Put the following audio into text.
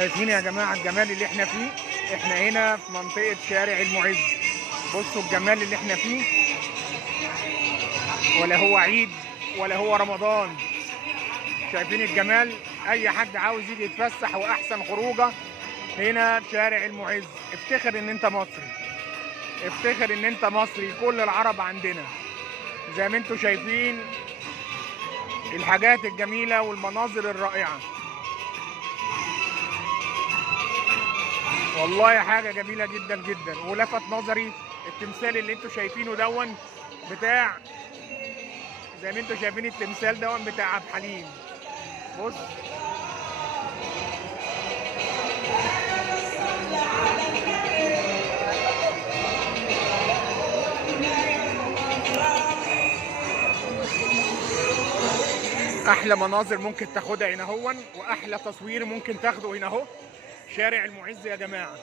شايفين يا جماعة الجمال اللي احنا فيه؟ احنا هنا في منطقة شارع المعز. بصوا الجمال اللي احنا فيه، ولا هو عيد ولا هو رمضان. شايفين الجمال؟ اي حد عاوز يجي يتفسح واحسن خروجه هنا في شارع المعز. افتخر ان انت مصري، افتخر ان انت مصري. كل العرب عندنا زي ما انتم شايفين الحاجات الجميلة والمناظر الرائعة. والله حاجة جميلة جدا جدا. ولفت نظري التمثال اللي انتوا شايفينه دون بتاع، زي ما انتوا شايفين التمثال دون بتاع عبد الحليم. بص احلى مناظر ممكن تاخدها هنا هون، واحلى تصوير ممكن تاخده هنا اهو شارع المعز يا جماعة.